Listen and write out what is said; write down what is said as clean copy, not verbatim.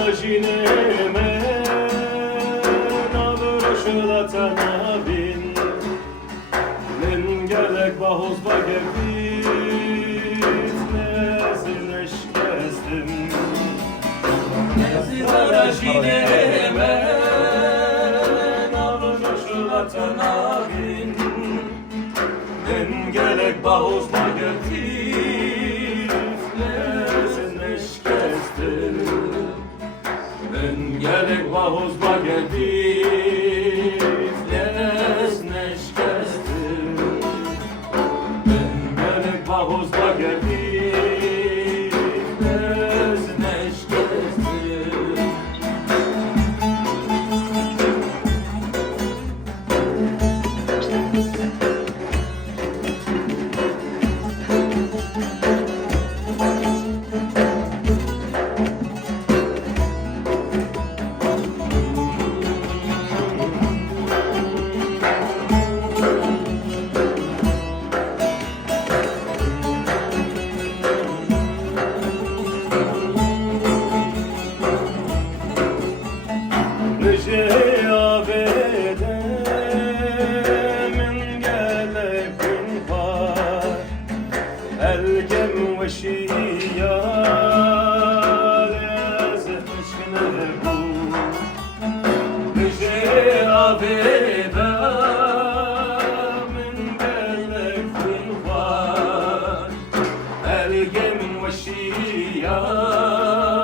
rajine men avruşlatan abin nen gerek bahoz bagevit nezirleş kestim rajine men avruşlatan abin nen gerek bahoz bagevit nezirleş kestim ben gerek bahoz bagevit nezirleş kestim ben gerek bahoz bagevit nezirleş kestim Elgem ve şiyal ezmişne bu Rıcı abida min gelektin var Elgem ve şiyal